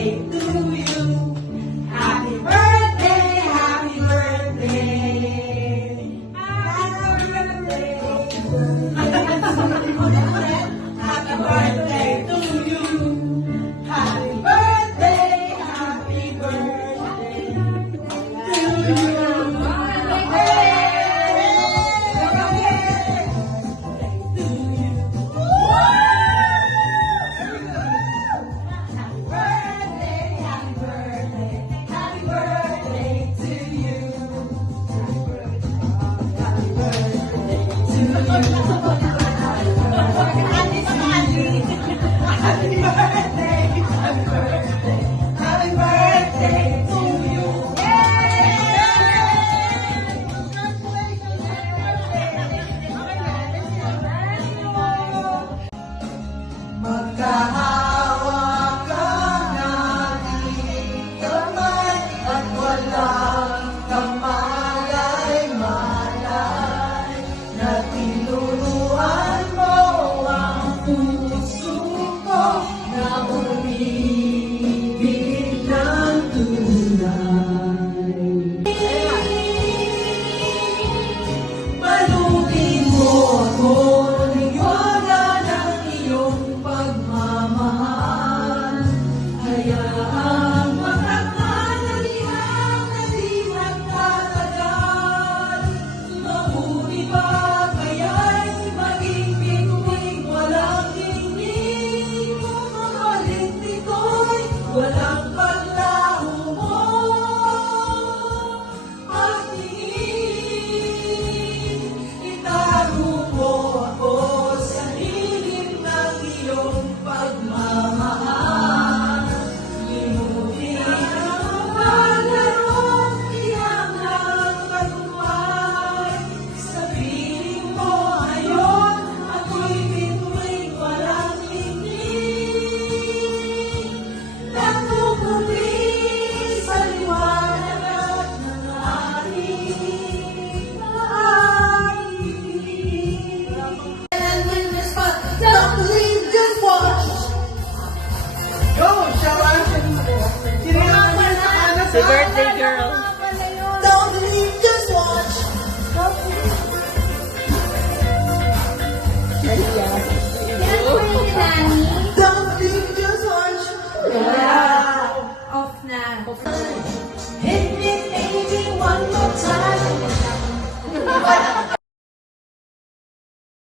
birthday to you. Happy birthday, happy birthday. Happy birthday. Happy birthday to you. Happy birthday, happy birthday to you. Magkahawakan natin kamay at walang kamalay-malay na tinuruan mo ang puso ko na umibig ng tunay. Malutin mo ako ng wala ng iyong pagmamahal. Hayaang makakanalihan na di magtatagal. Mabuti ba kaya'y maging bituing walang tingin? Mahalin dito'y walang paglaho mo. Pagtingin, itago mo ako sa hilim ng iyong pagmamahal. Limutin ang paglarong iyang nagpatuloy. Sabihin mo ngayon, ako'y bituing walang tingin. Natutuloy sa liwanag at ng ating naiibig. And when the spot, don't believe, just watch. Go, Sharon! Sinihan mo na ano Happy birthday, girl. Don't believe, just watch. Don't believe, just watch. Off na.